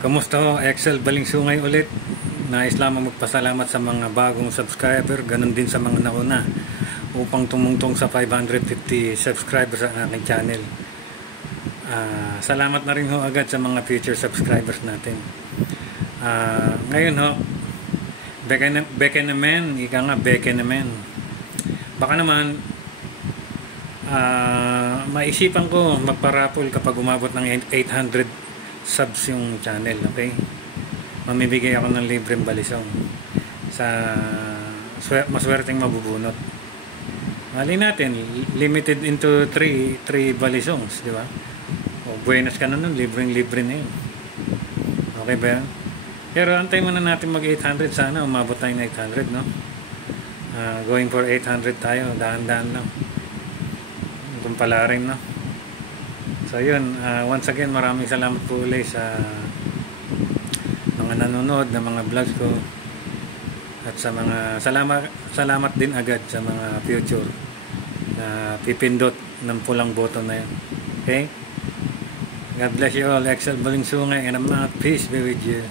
Kamusta ho? Excel Balingsungay ulit. Nais lamang magpasalamat sa mga bagong subscriber, ganun din sa mga nauna upang tumungtong sa 550 subscribers sa aking channel. Salamat na rin ho agad sa mga future subscribers natin. Ngayon ho, beke naman, ika nga beke naman. Baka naman maisipan ko magparapol kapag umabot ng 800 subs yung channel, okay? Mamibigay ako ng libreng balisong sa maswerteng mabubunot. Mali natin, limited into 3 balisongs, di ba? O buenas ka na nun, libreng-libre na yun. Okay ba yan? Pero antay muna natin mag 800, sana umabot tayo ng 800, no? Going for 800 tayo, dahan-dahan lang. Kung pala rin, no? So yun, once again maraming salamat po ulit sa mga nanonood ng mga vlogs ko at sa mga salamat din agad sa mga future na pipindot ng pulang button na yun. Okay? God bless you all. Excel Balingsungay and I'm out. Peace be with you.